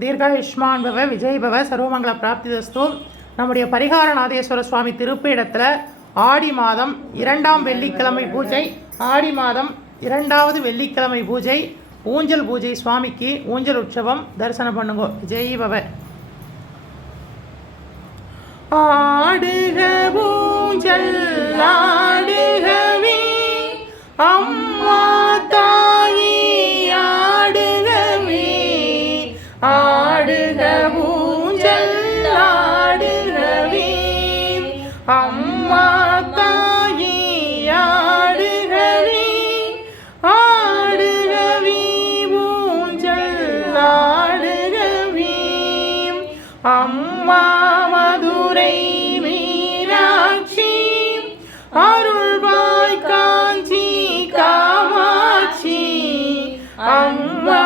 தீர்காயுஷ்மான் பவ விஜய் பவ சர்வமங்கல பிராப்திதஸ்து. நம்முடைய பரிகாரநாதேஸ்வர சுவாமி திருப்பீடத்தில் ஆடி மாதம் 2ஆம் வெள்ளிக்கிழமை பூஜை, ஆடி மாதம் 2வது வெள்ளிக்கிழமை பூஜை, ஊஞ்சல் பூஜை. சுவாமிக்கு ஊஞ்சல் உற்சவம் தரிசனம் பண்ணுங்க. விஜய் பவ. ஆடுக ஊஞ்சல் ஆடுகவே அம்மா தாயி ஆடுகவே, ஆடுக ஊஞ்சல் ஆடுகவே அம்மா தாயி ஆடுகவே, ஆடுகவே ஊஞ்சல் ஆடுகவே அம்மா மதுரை மீனாட்சி அருள்வாய் காஞ்சி காமாட்சி, அம்மா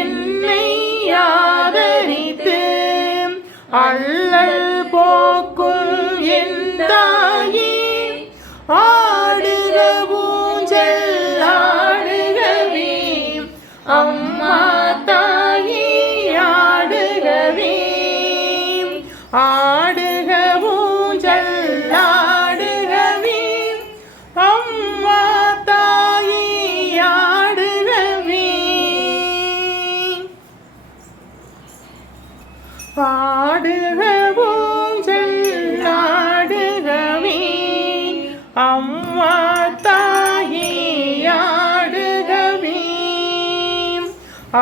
என்னை ஆதரித்து அல்லல் போக்கும் என் தாயே, ஆடுக ஊஞ்சல் ஆடுகவே அம்மா தாயே ஆடுகவே, ஆடுக ஊஞ்சல் ஆடுகவே அம்மா தாயே ஆடுகவே, ஆடுக ஊஞ்சல் ஆடுகவே அம்மா தாயே ஆடுகவே,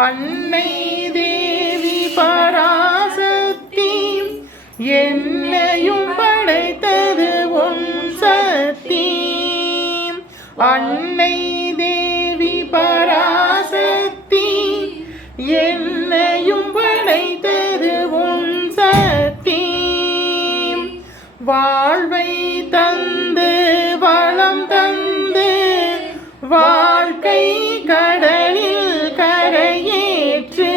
அன்னை தேவி பராசக்தி என்னையும் படைத்தது உன் சக்தி, அன்னை தேவி பராசக்தி என்னையும் படைத்தது உன் சக்தி, வாழ்வை தந்து வளம் தந்து வாழ்க்கை கடலில் கரையேற்று,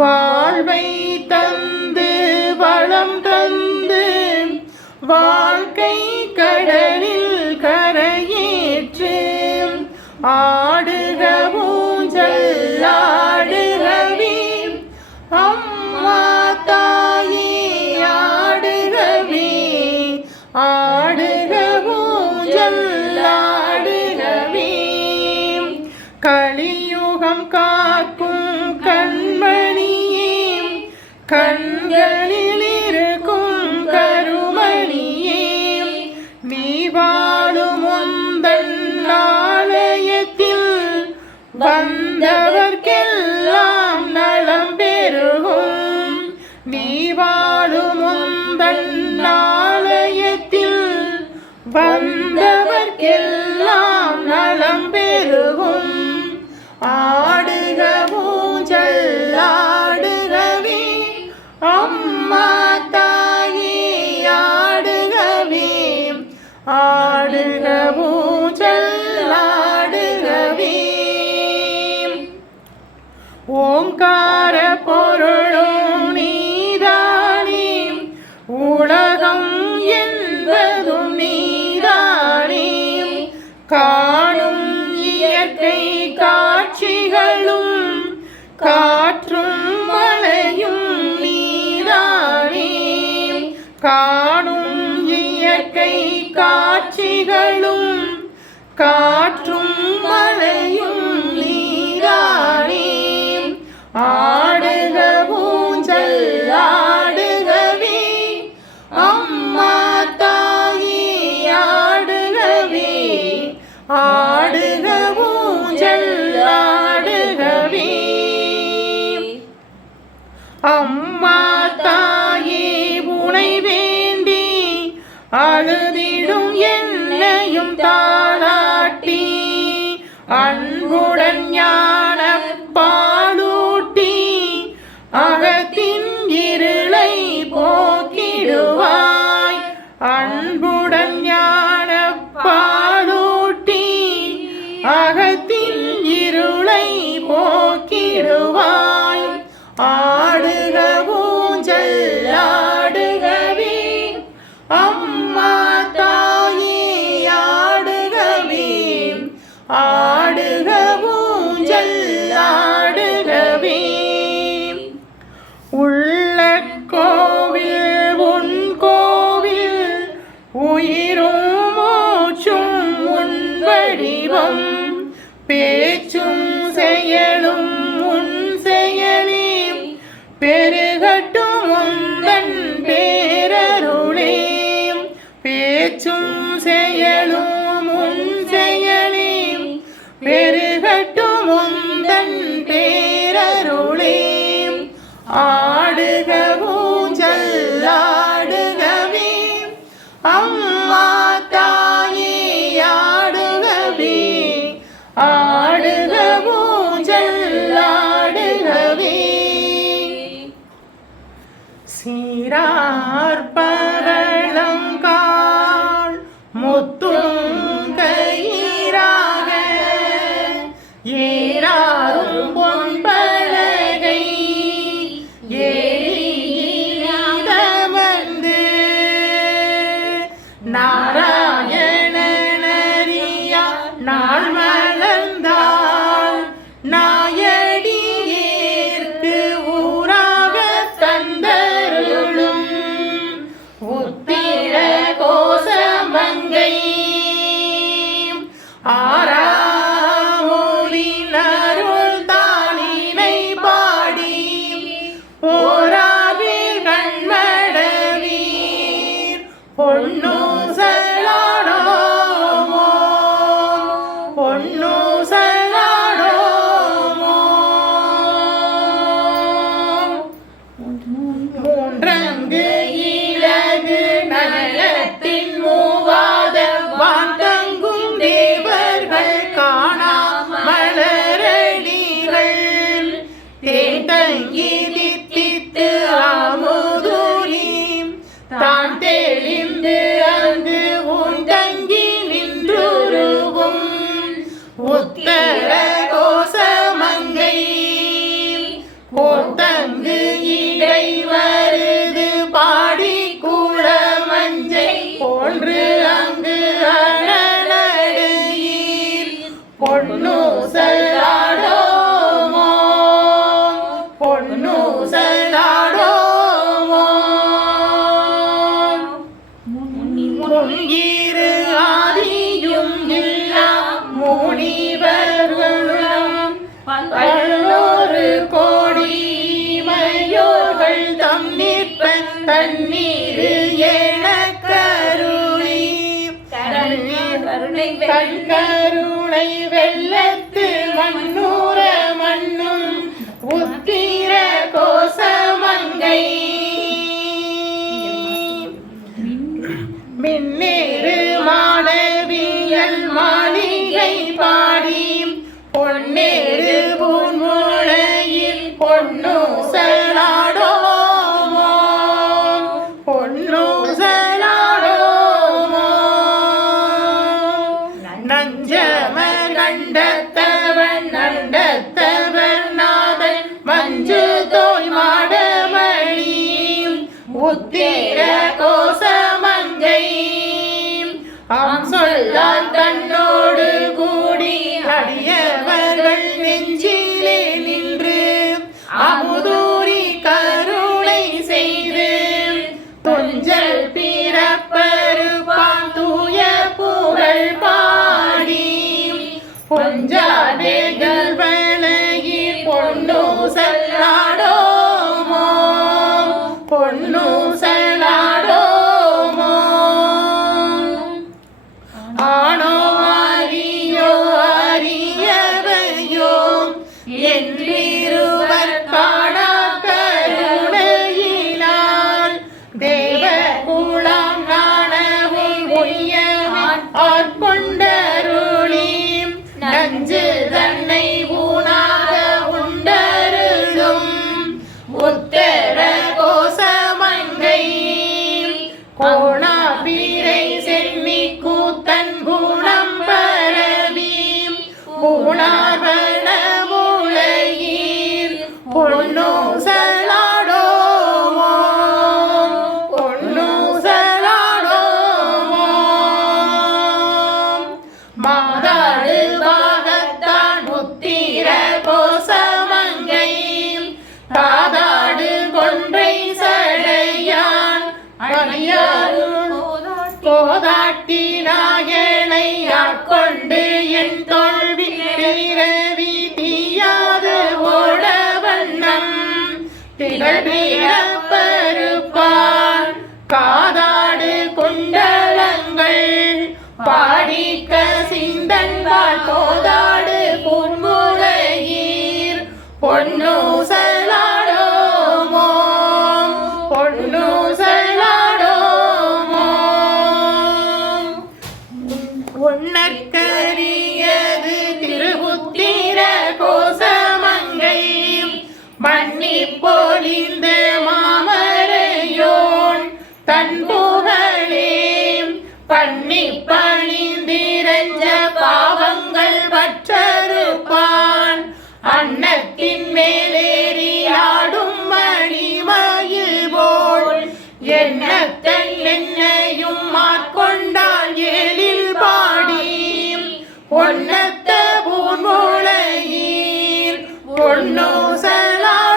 வாழ்வை தந்து வளம் தந்து வாழ்க்கை கடலில் கரையேற்று, ஆடுக ஊஞ்சல் ஆடுகவே அம்மா தாயே ஆடுகவே, ஆடுக ஊஞ்சல் ஆடுகவே, கலியுகம் காக்கும் கண்மணியே, கண்களில் இருக்கும் கருமணியே, நீ வாழும் உந்தன் ஆலயத்தில் வந்தவர்க்கெல்லாம் நலம் பெருகும், நீ வாழும் உந்தன் ஆலயத்தில் வந்தவர்க்கெல்லாம் நலம் பெருகும், ஆடுக ஊஞ்சல் ஆடுகவே அம்மா தாயே ஆடுகவே, ஆடுக ஊஞ்சல் ஆடுகவே, ஓங்கார பொருளும் நீதானே, உலகம் என்பதும் நீதானே, காணும் இயற்கை காட்சிகளும் காற்றும் மழையும் நீதானே, காணும் இயற்கை காட்சிகளும் காற்றும் மழையும் நீதானே, ஆடுக ஊஞ்சல் ஆடுகவே அம்மா தாயே ஆடுகவே, ஆடுக ஊஞ்சல் ஆடுகவே, அம்மா தாயே உனை வேண்டி அழுதிடும் என்னையும் தாளாட்டி, அன்புடன் ஞான பாலூட்டி அகத்தின் இருளை போக்கிடுவாய், அன்புடன் ஞான பாலூட்டி அகத்தின் இருளை போக்கிடுவாய், ஆடுக ஊஞ்சல் ஆடுகவே அம்மா தாயே ஆடுகவே, பெருகட்டும் உந்தன் பேரருளே பேச்சும் செயலும் உன் செயலே பெருகட்டும் உந்தன் பேரருளே ஆடுக ஊஞ்சல் ஆடுகவே அம்மா தாயே ஆடுகவே ஆடுக ஊஞ்சல் ஆடுகவே சீரார் பரளங்கால் முத்தும் கயிறாக ஏறாரும் பொன் பலகை ஏறியமர்ந்து நாராயணனறியா நாள் மலர்ந்தாள் நாயடியேற்கு ஊராக தந்தருளும் உத்திர கோசமங்கை ஆறாமூலின் அருள் தாளினை பாடி ஓராவில் கண்மடவீர் பொன்னூசலாடோமோ பொன்னூசலாடோமோ மூன்றங்கு இலகு நலத்தின் மூவாத வாந்தங்கும் தேவர்கள் காணா மலரடிகள் தேந்தங்கி தித்தித்து ஆமுதூரி தான் தெளிந்து அங்கு உண்டங்கி நின்றுருகும் உத்தர கோசமங்கை கோத்தங்கு இடை வருது பாடி கூட மஞ்சை போன்று அங்கு அழலடையீர் பொன்னூசலாடோமோ பொன்னூசலாடோமோ முன்கிரு ஆதியும் இல்லா முனிவர்களும் பல்லோரு கோடி மையோர்கள் தம் நிற்ப தண்ணீர் என கருளி கண்கருணை வெள்ளத்து மண்ணூர மண்ணும் உத்திர கோசமங்கை மின்னேறு மாணவியல் மாளிகை பாடி பொன்னேறு பூன்முளையில் பொன்னூசலாடோமோ பொன்னூசலாடோமோ நஞ்சமர் கண்டத்தவன் நண்டத்தவர் நாதன் மஞ்சு தோய் மாடமணி உத்திர கோசமங்கை சொல்லால் தன்னோடு கூடி அடியவர்கள் நெஞ்சிலே நின்று அமுதூரி கருணை செய்து துஞ்சல் பிறப்பருப்பான் தூய புகழ் பாடி பொஞ்சாடைகள் வளையில் பொன்னூசலாடோமோ பொன்னூசலாடோமோ ஆனோ அறியோ அறியவையோ என்றிருவர் காணா கருணையினால் தேவ குலம் காணவும் உய்யவும் ஆட்கொண்டருளி நஞ்சு தன்னை ஊனாக உண்டருளும் உத்தர கோசமங்கை கோணா பீரை சென்னி கூத்தன் குணம் பரவி பூணாவண மூளையீர் பொன்னூசலாடோமோ பொன்னூசலாடோமோ மாதாடு பாகத்தான் உத்திர கோசமங்கை தாதாடு கொன்றை சடையான் அடியாருள் கோதாட்டி நாயனை ஆட்கொண்டு என் தோல்வி பிறவி தீயாது ஓட வண்ணம் திகழ்வீரப்பருப்பான் காதாடு குண்டலங்கள் பாடிக்க சிந்தன்பால் போதாடு பொன்முளையீர் பொன்னூசலாடோமோ பொன்னூசலாடோமோ உன்னற்கரியது திருபுத்திர கோசமங்கை மன்னி பொலிந்த மாமரையோன் தன் புகழே பண்ணி பணிந்திரஞ்ச பாவங்கள் வற்றறுப்பான் அன்னத்தின் மேலேறி ஆடும் மணிமயில் போல் என்னத்தன் என்னையும் மாற்கொண்டான் ஏழில் பாடி பொன்னத்த பூன்முளையீர் பொன்னூசலாடோமோ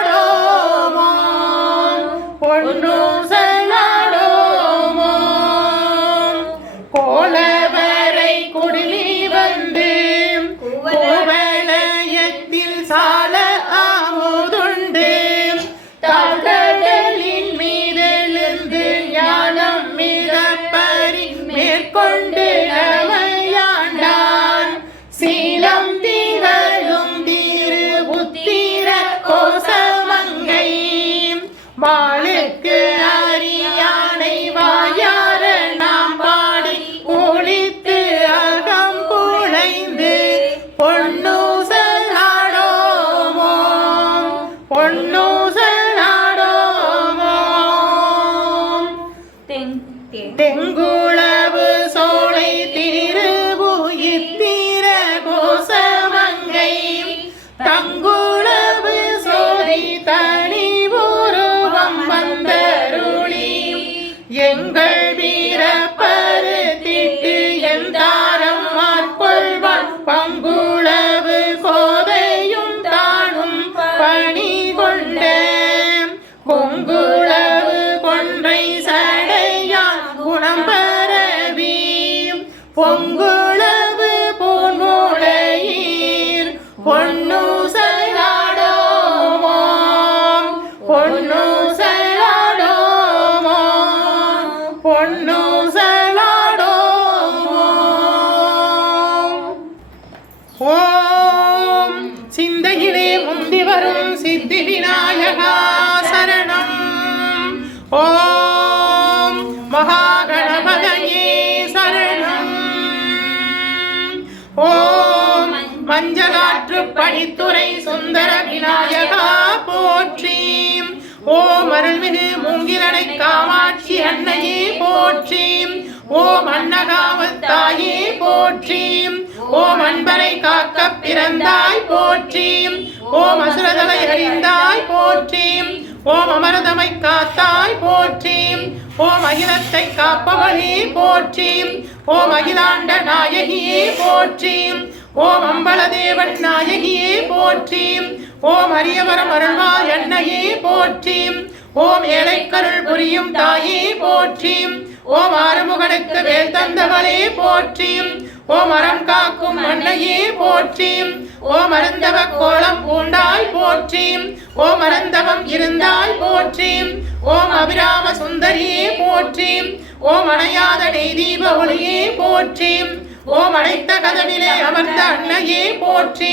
பொன்னூசலாடோமோ கோலவரை குடிலி வந்து கோவலயத்தில் சால ஆமுதுண்டு தாழ்கடலின் மீதெழுந்து ஞானம் மிகப்பறி மேற்கொண்டு நமையாண்டான் சீலம் திகழும் திருபுத்திர கோசமங்கை மாளுக்கு அரியானை வாயார நாம் பாடி ஒளித்து அகம் புழைந்து பொன்னூசலாடோமோ பொன்னூசலாடோமோ தெங்குளவு சோலை திருபுயித்திர கோசமங்கை தங்குளவு சோதி தனி உருவம் வந்தருளி எங்கள் வீரப்பருத்திட்டு எந்தாரம் மாற்கொள்வான் பங்குளவு கோதையும் தானும் பணி கொண்ட பொங்குளவு கொன்றை சடையான் குணம் பரவி பொங்குளவு பொன்முளையீர் பொன்னூசலாடோமோ பொன்னூசலாடோமோ பொன்னூசலாடோமோ ஓம் சிந்தையிலே முந்தி வரும் சித்தி விநாயகா சரணம் ஓம் மகாகணபதியே சரணம் ஓம் மஞ்சளாற்று படித்துறை சுந்தர விநாயகா போற்றி ஓம் அருள்மிகு மூங்கிலனை காமாட்சி அன்னையே போற்றி ஓம் அன்னகாவத்தாயே போற்றி ஓம் அன்பரை காக்க பிறந்தாய் போற்றி ஓம் அசுரதலை அறிந்தாய் போற்றி ஓம் அமரதமை காத்தாய் போற்றி ஓம் அகிலத்தை காப்பவளே போற்றி ஓம் அகிலாண்ட நாயகியே போற்றி ஓம் அம்பலதேவன் நாயகியே போற்றி ஓம் அரியவரம் அருள்வாய் அன்னையே போற்றி ஓம் ஏழைக்கருள் புரியும் தாயே போற்றி ஓம் ஆறுமுகனுக்கு வேல் தந்தவளே போற்றி ஓம் அறம் காக்கும் அன்னையே போற்றி ஓம் அருந்தவ கோலம் பூண்டாய் போற்றி ஓம் அருந்தவம் இருந்தாய் போற்றி ஓம் அபிராம சுந்தரியே போற்றி ஓம் அணையாத நெய் தீப ஒளியே போற்றி ஓம் அனைத்த கதவிலே அமர்ந்த அன்னையே போற்றி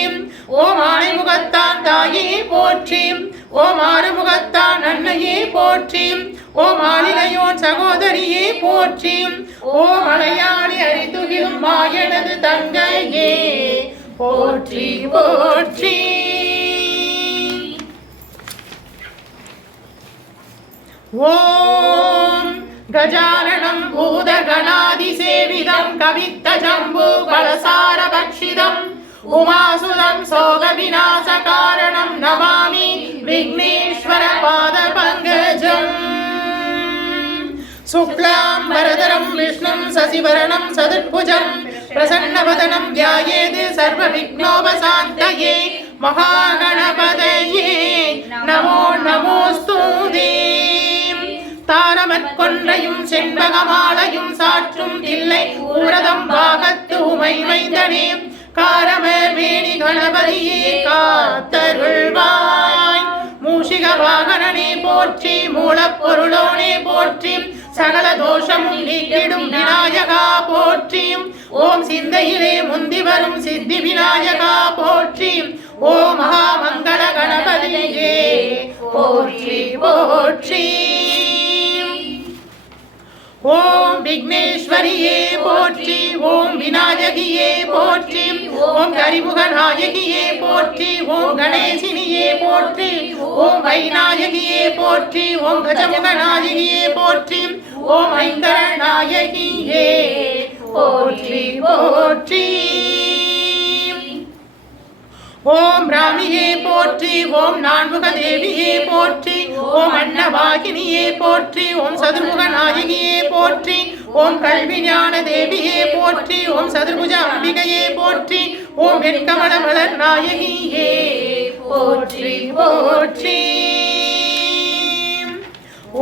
ஓம் ஆணைமுகத்தான் தாயே போற்றி ஓம் ஆறுமுகத்தான் அன்னையே போற்றி ஓம் ஆளிலையோன் சகோதரியே போற்றி ஓம் அலையாளி அரிதுகிலும் மாயனது தங்கையே போற்றி போற்றி ஓம் கஜானனம் பூதகணாதிசேவிதம் கவித்த ஜம்பு பலசார பக்ஷிதம் உமாசுதம் சோக விநாச காரணம் நமாமி விக்னேஸ்வர பாத பங்கஜம் சுக்லாம் வரதரம் விஷ்ணும் சசிவரணம் சதுர்புஜம் பிரசன்னவதனம் த்யாயேத் சர்வ விக்னோபசாந்தயே மகாகணபதயே நமோ நமோஸ்துதே தாரமற்கொன்றையும் செண்பகமாலையும் சாற்றும் தில்லை ஊரதம் பாகத்து உமை வைந்தனே காரமேணி கணபதியே காத்தருள்வாய் மூஷிக வாகன மூலனே போற்றி, மூலப்பொருளோனே போற்றி, சகல தோஷமும் நீக்கிடும் விநாயகா போற்றி. ஓம் சிந்தையிலே முந்தி வரும் சித்தி விநாயகா போற்றி. ஓம் மகாமங்கள கணபதியே போற்றி போற்றி. ஓம் விக்னேஸ்வரியே போற்றி, ஓம் விநாயகியே போற்றி, ஓம் கரிமுக நாயகியே போற்றி, ஓம் கணேசினியே போற்றி, ஓம் வைநாயகியே போற்றி, ஓம் கஜமுக நாயகியே போற்றி, ஓம் ஐங்கர நாயகியே போற்றி போற்றி. ஓம் ராமியே போற்றி, ஓம் நான்முக தேவியே போற்றி, ஓம் அன்னவாகினியே போற்றி, ஓம் சதுர்முக நாயகியே போற்றி, ஓம் கல்வி ஞான தேவியே போற்றி, ஓம் சதுர்புஜ அம்பிகையே போற்றி, ஓம் வெண்கமல மலர் நாயகியே போற்றி போற்றி.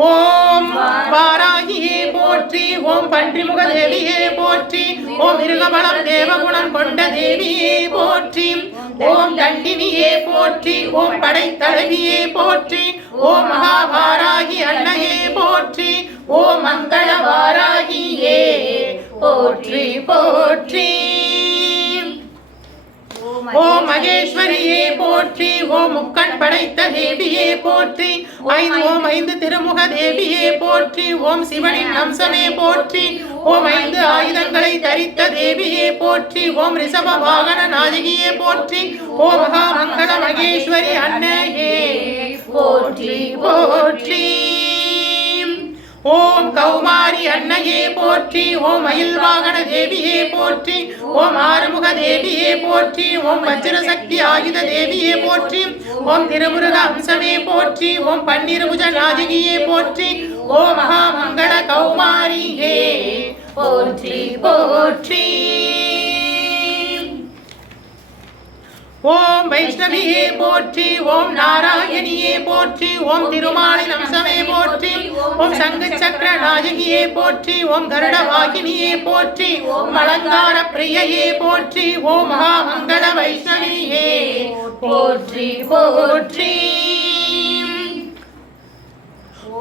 ஓம் வாராகியே போற்றி, ஓம் பன்றிமுக தேவியே போற்றி, ஓம் மிருகபலம் தேவகுணம் கொண்ட தேவியே போற்றி, ஓம் தண்டினியே போற்றி, ஓம் படைத்தலைவியே போற்றி, ஓம் மகாவாராகி அன்னையே போற்றி, ஓம் மங்கள வாராகியே போற்றி போற்றி. ஓம் மகேஸ்வரியே போற்றி, ஓம் முக்கண் படைத்த தேவியே போற்றி, ஓம் 5 திருமுக தேவியே போற்றி, ஓம் சிவனின் அம்சமே போற்றி, ஓம் 5 ஆயுதங்களை தரித்த தேவியே போற்றி, ஓம் ரிஷப வாகன நாயகியே போற்றி, ஓம் மகாமங்கள மகேஸ்வரி அன்னையே போற்றி போற்றி. ஓம் கௌமாரி அன்னையே போற்றி, ஓம் மயில் வாகன தேவியே போற்றி, ஓம் ஆறுமுக தேவியே போற்றி, ஓம் வஜ்ரசக்தி ஆயுத தேவியே போற்றி, ஓம் திருமுருக அம்சமே போற்றி, ஓம் பன்னிருபுஜ நாயகியே போற்றி, ஓம் மகாமங்கள கௌமாரியே போற்றி போற்றி. ஓம் வைஷ்ணவியே போற்றி, ஓம் நாராயணியே போற்றி, ஓம் திருமாலின் அம்சமே போற்றி, ஓம் சங்கு சக்கர நாயகியே போற்றி, ஓம் கருட வாகினியே போற்றி, ஓம் அலங்கார பிரியையே போற்றி, ஓம் மகாமங்கள வைஷ்ணவியே போற்றி போற்றி.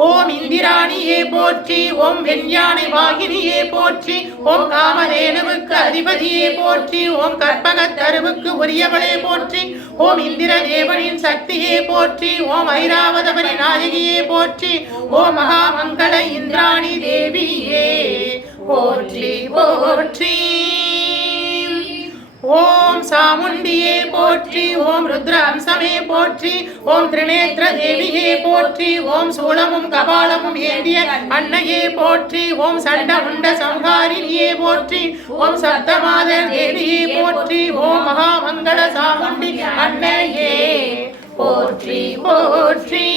ஓம் இந்திராணியே போற்றி, ஓம் வெண்யானை வாகினியே போற்றி, ஓம் காமதேனுவுக்கு அதிபதியே போற்றி, ஓம் கற்பகத் தருவுக்கு உரியவளே போற்றி, ஓம் இந்திர தேவனின் சக்தியே போற்றி, ஓம் ஐராவதபரி நாயகியே போற்றி, ஓம் மகாமங்கள இந்திராணி தேவியே போற்றி போற்றி. ஓம் சாமுண்டியே போற்றி, ஓம் ருத்ர அம்சமே போற்றி, ஓம் திரிநேத்திர தேவியே போற்றி, ஓம் சூலமும் கபாலமும் ஏந்திய அன்னையே போற்றி, ஓம் சண்ட உண்ட சம்ஹாரிணியே போற்றி, ஓம் சப்தமாதர் தேவியே போற்றி, ஓம் மகாமங்கள சாமுண்டி அன்னையே போற்றி போற்றி.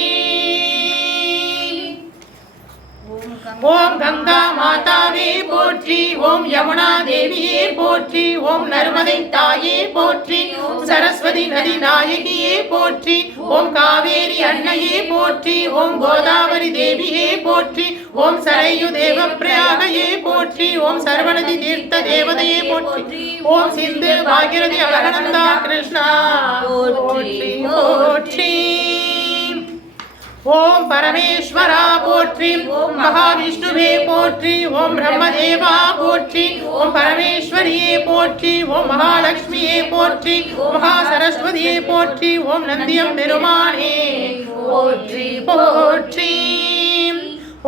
ஓம் கங்கா மாதாவே போற்றி, ஓம் யமுனா தேவியே போற்றி, ஓம் நர்மதை தாயே போற்றி, ஓம் சரஸ்வதி நதி நாயகியே போற்றி, ஓம் காவேரி அன்னையே போற்றி, ஓம் கோதாவரி தேவியே போற்றி, ஓம் சரையு தேவ பிரயாகையே போற்றி, ஓம் சர்வநதி தீர்த்த தேவதையே போற்றி, ஓம் சிந்து பாகிரதி அழகநந்தா கிருஷ்ணா போற்றி போற்றி. ஓம் பரமேஸ்வரா போற்றி, ஓம் மகாவிஷ்ணுவே போற்றி, ஓம் பிரம்மதேவா போற்றி, ஓம் பரமேஸ்வரியே போற்றி, ஓம் மகாலட்சுமியே போற்றி, ஓம் மகா சரஸ்வதியே போற்றி, ஓம் நந்தியம் பெருமானே போற்றி போற்றி.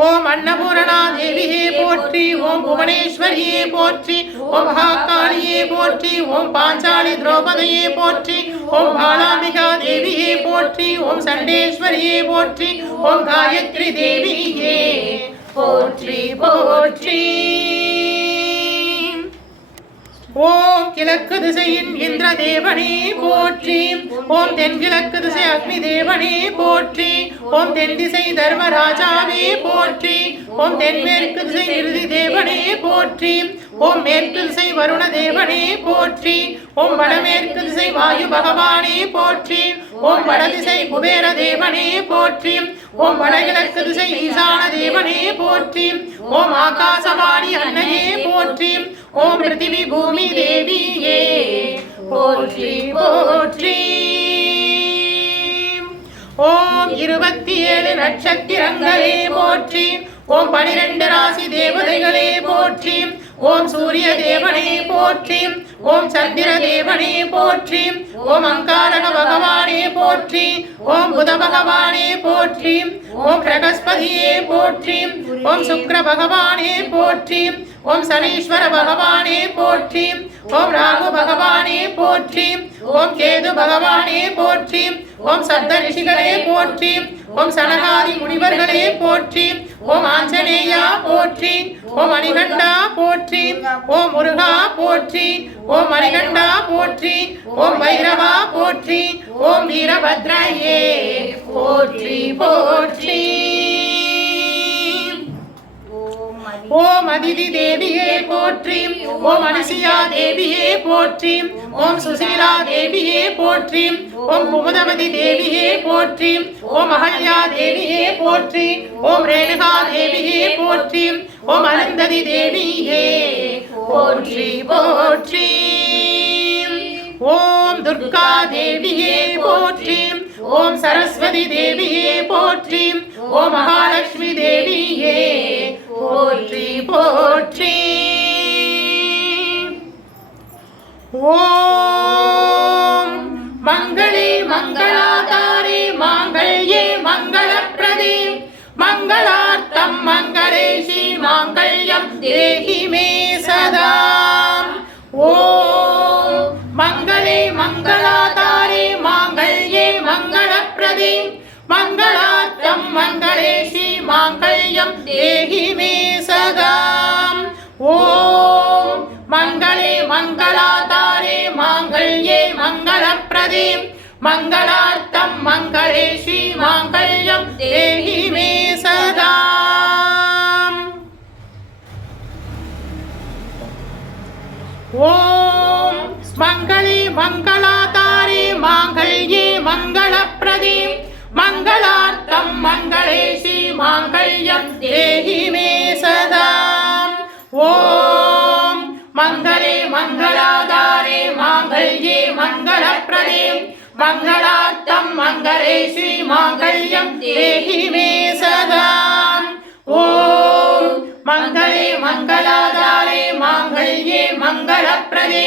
ஓம் அன்னபூரணா தேவியே போற்றி, ஓம் புவனேஸ்வரியே போற்றி, ஓம் மகாகாளியே போற்றி, ஓம் பாஞ்சாலி திரௌபதியே போற்றி, ஓம் பாலாம்பிகா தேவியே போற்றி, ஓம் சண்டேஸ்வரியே போற்றி, ஓம் காயத்ரி தேவியே போற்றி போற்றி. ஓம் கிழக்கு திசையின் இந்திர தேவனே போற்றி, ஓம் தென்கிழக்கு திசை அக்னி தேவனே போற்றி, ஓம் தென் திசை தர்மராஜாவே போற்றி, ஓம் தென்மேற்கு திசை நிருதி தேவனே போற்றி, ஓம் மேற்கு திசை வருண தேவனே போற்றி, ஓம் வடமேற்கு திசை வாயு பகவானே போற்றி, ஓம் வடதிசை குபேர தேவனே போற்றி, ஓம் வடகிழக்கு திசை ஈசான தேவனே போற்றி, ஓம் ஆகாசவாணி அன்னையே போற்றி, ஓம் பிருத்திவி பூமி தேவியே போற்றி போற்றி. ஓம் 27 நட்சத்திரங்களே போற்றி. ஓம் 12 ராசி தேவதைகளே போற்றி. ஓம் சூரிய தேவனே போற்றி. ஓம் சந்திர தேவனே போற்றி. ஓம் அங்காரக பகவானே போற்றி. ஓம் புத பகவானே போற்றி. ஓம் பிரகஸ்பதியே போற்றி. ஓம் சுக்கிர பகவானே போற்றி. ஓம் சனீஸ்வர பகவானே போற்றி. ஓம் ராகு பகவானே போற்றி. ஓம் கேது பகவானே போற்றி. ஓம் சப்த ரிஷிகளே போற்றி. ஓம் சனகாதி முனிவர்களே போற்றி. ஓம் ஆஞ்சநேயா போற்றி. ஓம் மணிகண்டா போற்றி. ஓம் முருகா போற்றி. ஓம் மணிகண்டா போற்றி. ஓம் பைரவா போற்றி. ஓம் வீரபத்ரையே போற்றி போற்றி. ஓம் அதிதி தேவியே போற்றி. ஓம் அனுசியா தேவியே போற்றி. ஓம் சுசீலா தேவியே போற்றி. ஓம் குமுதவதி தேவியே போற்றி. ஓம் அகல்யா தேவியே போற்றி. ஓம் ரேணுகா தேவியே போற்றி. ஓம் அனந்ததி தேவியே போற்றி போற்றி. ஓம் துர்கா தேவியே போற்றி. ஓம் சரஸ்வதி தேவியே போற்றி. ஓம் மகாலட்சுமி தேவியே போற்றி போற்றி. ஓம் மங்களே மங்களாதாரே மாங்கல்யே மங்களப்ரதே மங்களார்த்தம் மங்களேஷி மாங்கல்யம் தேஹி மே சதா. ஓம் மங்களே மங்களாதாரே மாங்கல்யே மங்களப்ரதே மங்களார்த்தம் மங்களேஷி மாங்கல்யம் தேஹி மே சதா. ஓம் மங்களே மங்களாதாரே மாங்கல்யே மங்களப்ரதே மங்களார்த்தம் மங்களேஷி மாங்கல்யம் தேஹி மே சதா. ஓம் மங்களே மங்களாதாரே மாங்கல்யே மங்களப்ரதே மங்களார்த்தம் மங்களேஷி மாங்கல்யம் தேஹி மே சதா. ஓம் மங்களே மங்களாதாரே மாங்கல்யே மங்களப்ரதே மங்களார்த்தம் மங்களேஷி மாங்கல்யம் தேஹி மே சதா. ஓம் மங்களே மங்களாதாரே மாங்கல்யே மங்களப்ரதே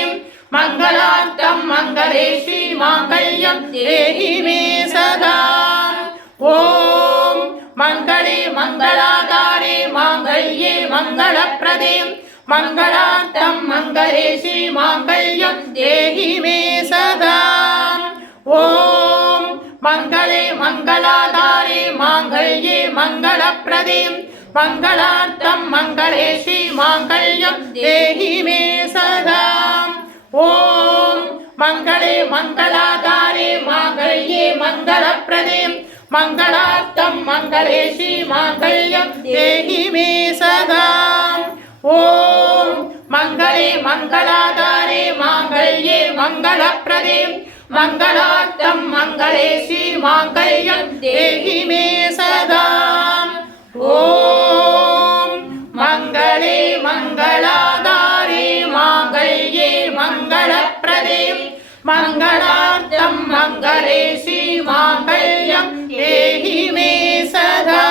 மங்களார்த்தம் மங்களேஷி மாங்கல்யம் தேஹி மே சதா. ஓம் மங்களே மங்களாதாரே மாங்கல்யே மங்களப்ரதே மங்களார்த்தம் மங்களேஷி மாங்கல்யம் தேஹி மே சதா. ஓம் மங்களே மங்களாதாரே மாங்கல்யே மங்களப்ரதே மங்களார்த்தம் மங்களேஷி மாங்கல்யம் தேஹி மே சதா. ஓம் மங்களே மங்களாதாரே மாங்கல்யே மங்களப்ரதே மங்களார்த்தம் மங்களேஷி மாங்கல்யம் தேஹி மே சதா. ஓம் மங்களே மங்களாதாரே மாங்கல்யே மங்களப்ரதே மங்களார்த்தம் மங்களேஷி மாங்கல்யம் தேஹி மே சதா. ஓம் மங்களே மங்களாதாரே மாங்கல்யே மங்களப்ரதே மங்களார்த்தம் மங்களேஷி மாங்கல்யம் தேஹி மே சதா.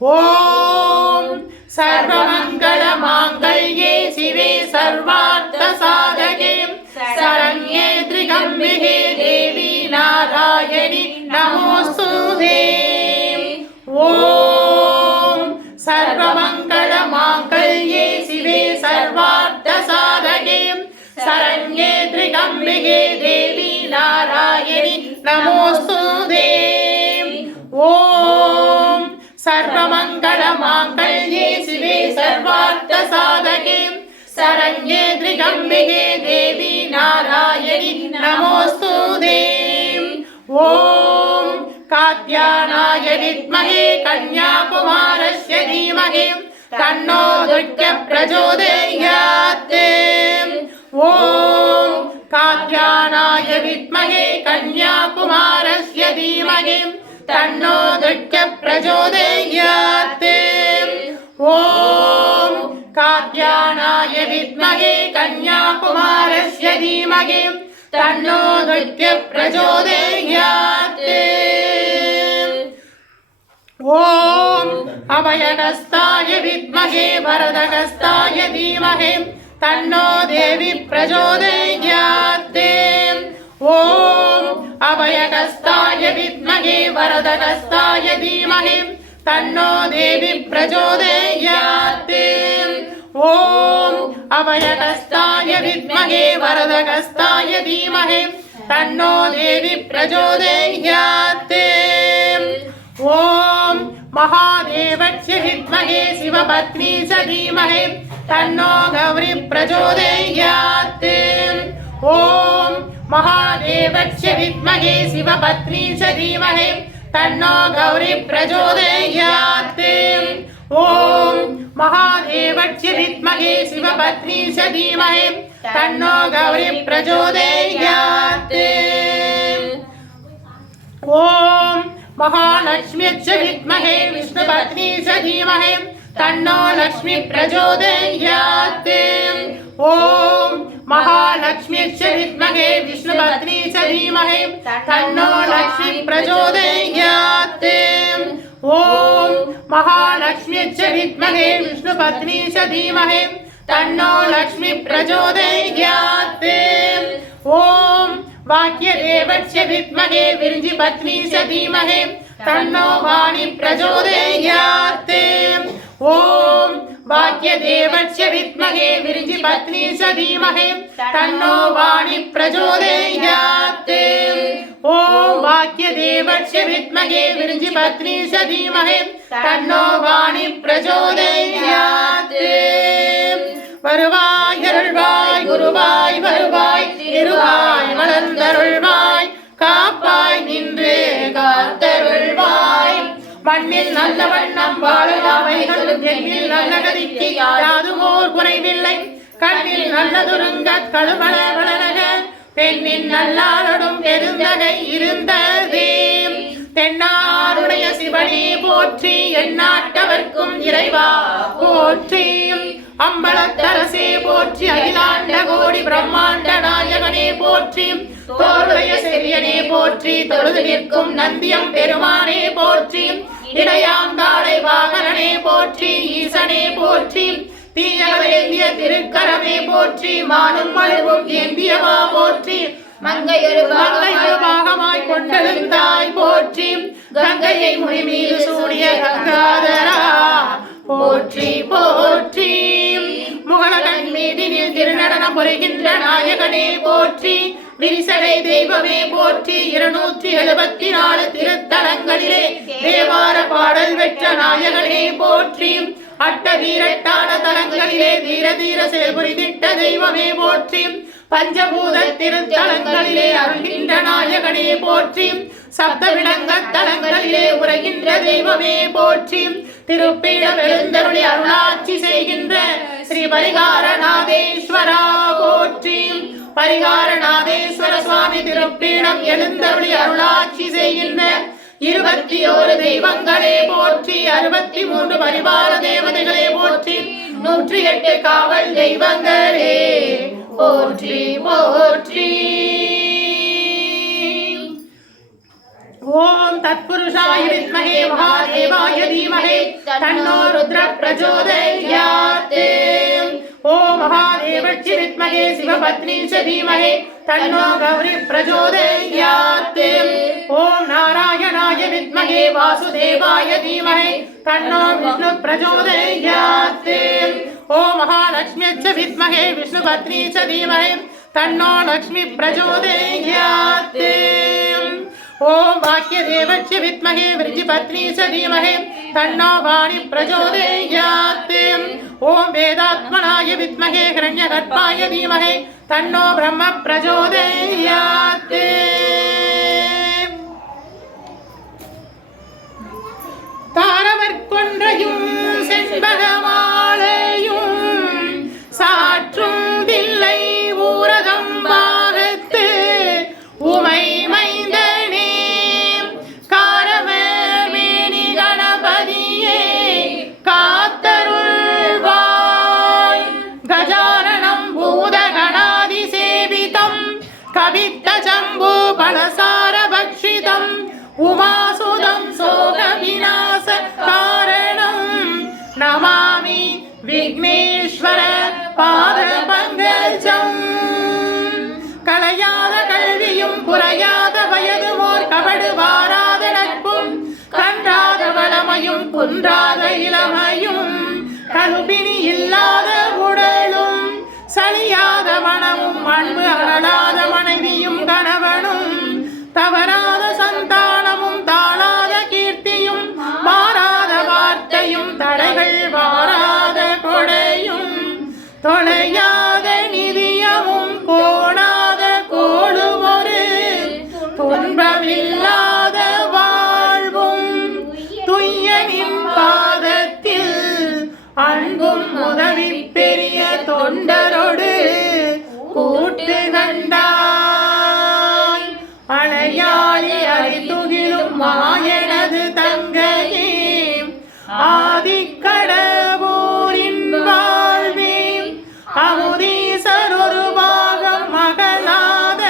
ஓம் சர்வமங்கள மாங்கல்யே சிவே சர்வார்த்த சாதகே சரண்யே த்ரிகம்பிகே தேவி நாராயணி நமோஸ்துதே. ஓம் சர்வமங்கள மாங்கல்யே சிவே சர்வார்த்த சாதகே சரண்யே த்ரிகம்பிகே தேவி நாராயணி நமோஸ்துதே. ஓம் சர்வமங்கள மாங்கல்யே சிவே சர்வார்த்த சாதகே சரண்யே த்ரிகம்பிகே தேவி நாராயணி நமோஸ்துதே. ஓம் காத்யானாய வித்மஹே கன்யாகுமாரஸ்ய தீமஹி தன்னோ துர்கா பிரச்சோதயாத். ஓம் காத்யானாய வித்மஹே கன்யாகுமாரஸ்ய தீமஹி தன்னோ துர்கா பிரச்சோதயாத். ஓம் காத்யானாய வித்மஹே கன்யாகுமாரஸ்ய தீமஹி तन्नो दुर्गे प्रचोदयात्। ओम अभयहस्ताय विद्महे वरदहस्ताय धीमहि तन्नो देवी प्रचोदयात्। ओम अभयहस्ताय विद्महे वरदहस्ताय धीमहि तन्नो देवी प्रचोदयात्। ओम अभयहस्ताय विद्महे वरदहस्ताय धीमहि तन्नो देवी प्रचोदयात्। ओम महादेवस्य विद्महे शिवपत्नी च धीमहि तन्नो गौरी प्रचोदयात्। ओम महादेवस्य विद्महे शिवपत्नी च धीमहि तन्नो गौरी प्रचोदयात्। ओम महादेवस्य विद्महे शिवपत्नी च धीमहि तन्नो गौरी प्रचोदयात्। ओम महालक्ष्म्यै विद्महे विष्णुपत्नी च धीमहि तन्नो लक्ष्मी प्रचोदयात्। ओम महालक्ष्म्यै विद्महे विष्णुपत्नी च धीमहि तन्नो लक्ष्मी प्रचोदयात्। ओम महालक्ष्म्यै विद्महे विष्णुपत्नी च धीमहि तन्नो लक्ष्मी प्रचोदयात्। ओम वाक्यदेवस्य विद्महे विरंजिपत्नी च धीमहि तन्नो वाणी प्रचोदयात्। ओम वाक्यदेवस्य विद्महे विरंजिपत्नी च धीमहि तन्नो वाणी प्रचोदयात्। ओम वाक्यदेवस्य विद्महे विरंजिपत्नी च धीमहि तन्नो वाणी प्रचोदयात्। வருவாய் அருள்வாய் குருவாய் வருவாய் திருவாய் மலர்ந்தருள்வாய் காப்பாய் நின்று காத்தருள்வாய் மண்ணில் நல்ல வண்ணம் வாழவைகளும் எண்ணில் நல்ல கதிக்கு யாதுமோர் குறைவில்லை கண்ணில் நல்லதுருங்க கழுமல வளரக பெண்ணின் நல்லாரடும் பெருந்தகை இருந்ததே தென்னாருடைய சிவனே போற்றி எந்நாட்டவர்க்கும் இறைவா போற்றி அம்பலத்தரசே போற்றி அகிலாண்ட கோடி பிரம்மாண்ட நாயகனே போற்றி தோளுடைய செவியனே போற்றி தொழுது நிற்கும் நந்தியம் பெருமானே போற்றி இடையாங்காளை வாகனனே போற்றி ஈசனே போற்றி தீயகவேந்திய திருக்கரமே போற்றி மானும் மழுவும் ஏந்தியவா போற்றி மங்கையொரு பாகமாய் கொண்டெழுந்தாய் போற்றி கங்கையை முடி மீது சூடிய கங்காதரா போற்றி போற்றி முகலகன் மீதினில் திருநடனம் புரிகின்ற நாயகனே போற்றி விரிசடை தெய்வமே போற்றி 274 திருத்தலங்களிலே தேவார பாடல் பெற்ற நாயகனே போற்றி அட்ட வீரட்டான தலங்களிலே தீர தீர செயல்புரிதிட்ட தெய்வமே போற்றி பஞ்சபூத திருத்தலங்களிலே அருள்கின்ற நாயகனே போற்றி சப்த விடங்க தலங்களிலே உரைகின்ற தெய்வமே போற்றி திருப்பீடம் எழுந்தருளி அருளாட்சி செய்கின்ற ஸ்ரீ பரிகாரநாதேஸ்வரா போற்றி பரிகாரநாதேஸ்வர சுவாமி திருப்பீடம் எழுந்தருளி அருளாட்சி செய்கின்ற 21 தெய்வங்களே போற்றி 63 பரிவார தேவதைகளே போற்றி 108 காவல் தெய்வங்களே போற்றி போற்றி ओम तत्पुरुषाय विद्महे महादेवाय धीमहि तन्नो रुद्र प्रचोदयात्। ओम महादेवस्य विद्महे शिवपत्नी च धीमहि तन्नो गौरी प्रचोदयात्। ओम नारायणाय विद्महे वासुदेवाय धीमहि तन्नो विष्णु प्रचोदयात्। ओम महालक्ष्म्यै विद्महे विष्णुपत्नी च धीमहि तन्नो लक्ष्मी प्रचोदयात्। ओम वाक्यदेवस्य विद्महे विरंजिपत्नी च धीमहि तन्नो वाणी प्रचोदयात्। ओम वेदात्मनाय विद्महे हिरण्यगर्भाय धीमहि तन्नो ब्रह्म प्रचोदयात्। தாரவர்கொன்றையும் செண்பகமாலையும் சாற்றும் தில்லை ஊரகம் பாகத்து உமை மைந்தனே காரவர் மேனி கணபதியே காத்தருள்வாய் கஜானனம் பூத கணாதி சேவிதம் கவி உமாசுதம் சோக விநாச காரணம் நமாமி விக்னேஸ்வர பாத பங்கஜம். கலையாத கல்வியும் குறையாத வயதுமோர் கபடு வாராத நட்பும் கன்றாத வளமையும் குன்றாத இளமையும் கருபிணி இல்லாத உடலும் சலியாத மனமும் அன்பு அழலாத மனைவியும் கணவனும் தவறாத சந்தானமும் தாளாத கீர்த்தியும் மாறாத வார்த்தையும் தடைகள் வாராத கொடையும் தொலையாத நிதியமும் கோணாத கோடும் ஒரு துன்பமில்லாத வாழ்வும் துய்யனின் பாதத்தில் அன்பும் உதவி பெரிய தொண்டரோடு கூட்டு கண்டாய் அணையாளி அறிதுகிலும் மாயனது தங்கையே ஆதிக்கடவூரின் வாழ்வே அமுதீசர் ஒரு பாகம் மகளாத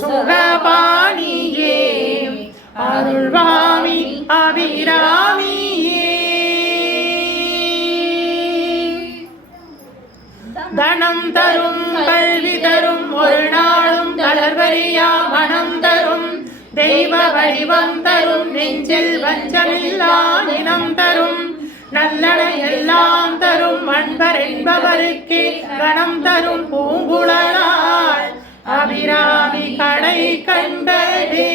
சுகபாணியே அருள்வாமி அபிராமியே. தனம் தரும் கல்வி தரும் ஒரு நாளும் தளர்வரியா மனம் தரும் தெய்வ வடிவம் தரும் நெஞ்சில் வஞ்சமில்லா இனம் தரும் நல்லன எல்லாம் தரும் அன்பர் என்பவருக்கே கணம் தரும் பூங்குழலாள் அபிராமி கடை கண்டதே.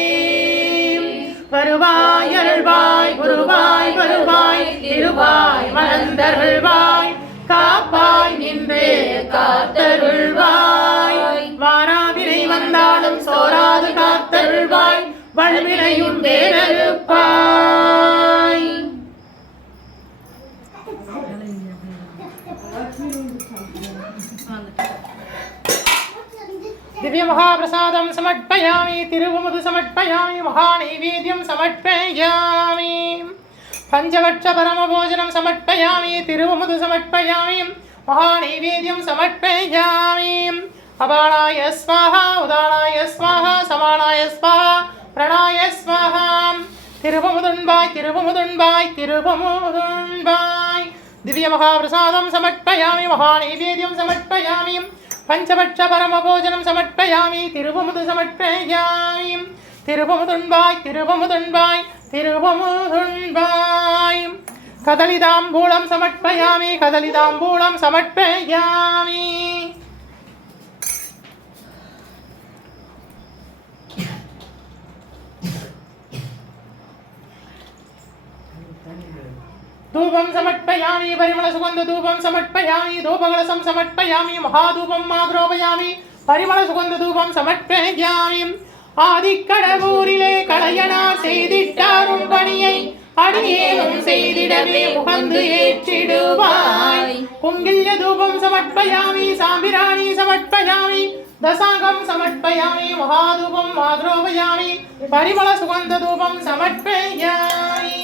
வருவாய் அருள்வாய் குருவாய் வருவாய் திருவாய் மலர்ந்தருள்வாய் காப்பாய் நின்று காத்தருள்வாய் வாராவினை வந்தாலும் சோராது காத்தருள்வாய் வல்வினையும் வேறறுப்பாய். दिव्य महाप्रसादं समर्पयामि तिरुवमुदु समर्पयामि महानैवेद्यं समर्पयामि पंचवक्ष परमभोजनं समर्पयामि तिरुवमुदु समर्पयामि महानैवेद्यं समर्पयामि अपाणाय स्वाहा उदानाय स्वाहा समानाय स्वाहा प्रणाय स्वाहा तिरुवमुदुन्बाय तिरुवमुदुन्बाय तिरुवमुदुन्बाय दिव्य महाप्रसादं समर्पयामि महानैवेद्यं समर्पयामि पंचवक्ष परमभोजनं समर्पयामि तिरुवमुदु समर्पयामि तिरुवमुदुन्बाय तिरुवमुदुन्बाय तिरुवमुदुन्बाय कदलिताम्बूलं समर्पयामि कदलिताम्बूलं समर्पयामि धूपं समर्पयामि परिमल सुगंध धूपं समर्पयामि धूपकलशं समर्पयामि महाधूपं आग्रोपयामि परिमल सुगंध धूपं समर्पयामि ஆதிக்கடவூரிலே கலையனார் செய்திட்டாரும் பணியை அடியேனும் செய்திடவே முகந்து ஏற்றிடுவாய். குங்கில்ய தூபம் சமர்ப்பயாமி சாம்பிராணி சமர்ப்பயாமி தசாங்கம் சமர்ப்பயாமி மகாதூபம் ஆக்ரோபயாமி பரிமள சுகந்த தூபம் சமர்ப்பயாமி.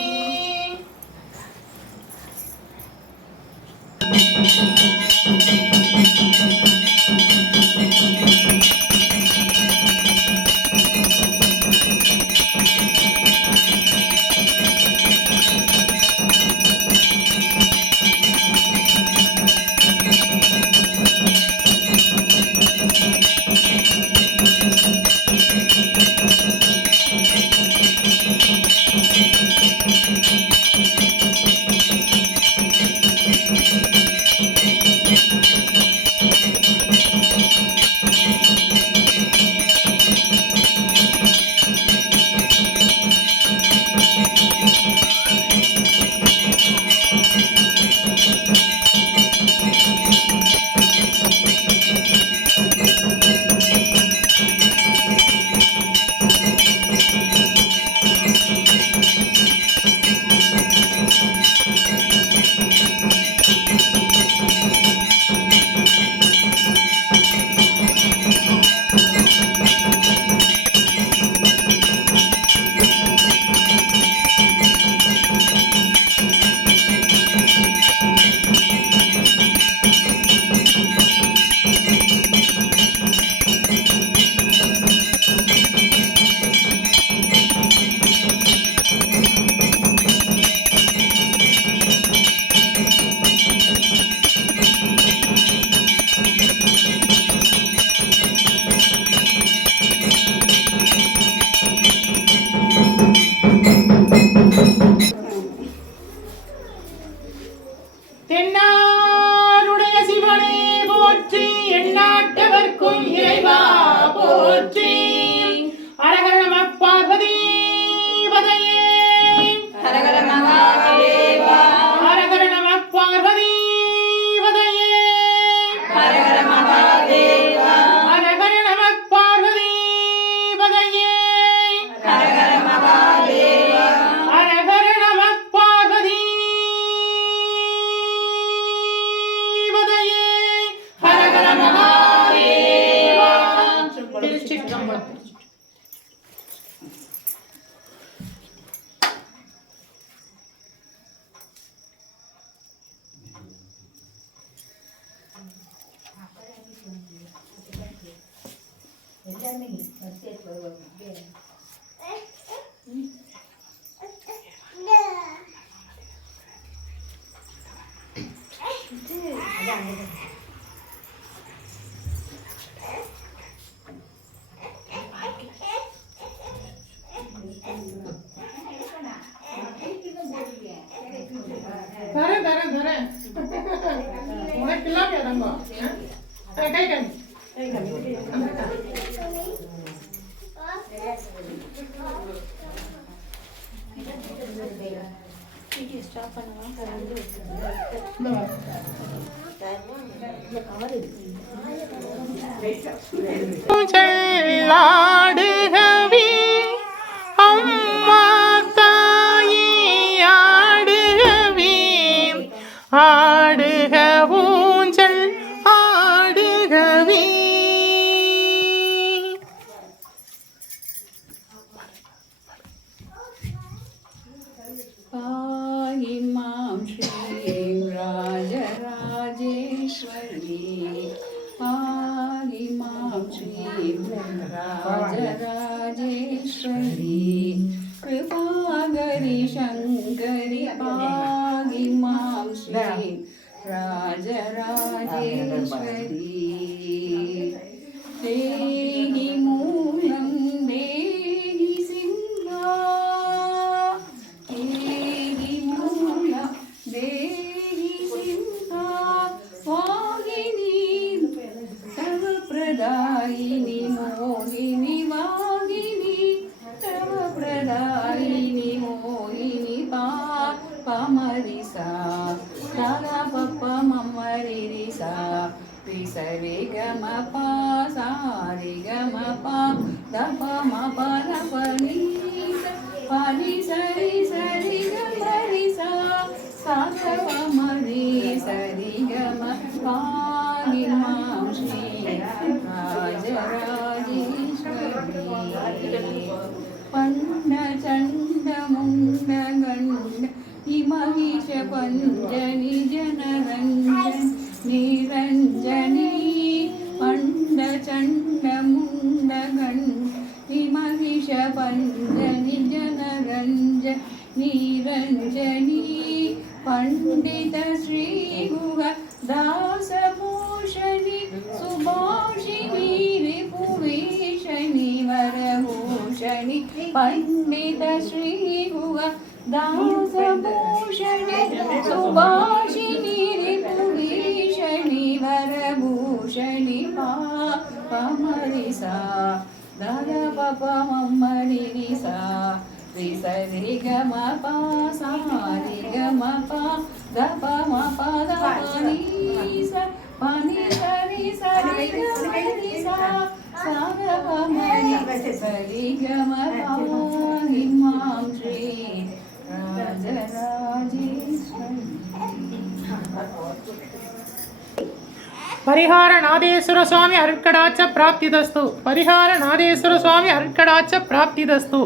ஆடுகவே அம்மா தாயே ஆடுகவே ஆடுக ஊஞ்சல் ஆடுகவே. பாயிமாம் ஸ்ரீ ராஜராஜேஸ்வரி பாயிமாம் ஸ்ரீ ராஜராஜேஸ்வரி கிருபாகரி சங்கரி பாயிமாம் ஸ்ரீ ராஜராஜேஸ்வரி தேகி மூலம் தேகி சிங்கா தேகி மூலம் தேகி சிங்கா வாகினி தவ பிரதாயினி மோகினி வாகினி தவ பிரதாயினி மோகினி பமரிசா ராதா பப்ப மம்மரிசா சரி கம பா சாரி கம பா தப ம பத பனி பனி சரி சரி கமரிசா சாகவ மரி சரி கம பாகி மாம் ஸ்ரீ ராஜராஜேஸ்வரி பண்ட சண்ட முண்ட கண்ட இமகிஷ பஞ்சனி ஜனரஞ்சன் நிரஞ்சனி பண்ட சண்ட முண்ட கண்ட இமகிஷ பஞ்சனி ஜனரஞ்ச நிரஞ்சனி பண்டித ஸ்ரீ குக தாச பூஷணி சுபாஷினி ரிபுவேஷணி வரಭೂಷಣி பண்டித ஸ்ரீ குக दास भूषणि सुभाषिणि रिपुभीषणि वरभूषणि पापमरिसा दद पप मम्मरिसा रिसरि गम पा सारि गम पा दप म पद पनि पनि सरि सरि गमरिसा साग पमरि सरि गम पा हिमां श्री परिहार नादेश्वर स्वामी अरुट्कटाक्ष प्राप्तिदस्तु परिहार नादेश्वर स्वामी अरुट्कटाक्ष प्राप्तिदस्तु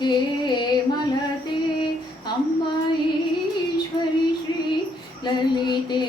हे मलते अम्बा ईश्वरी श्री ललिते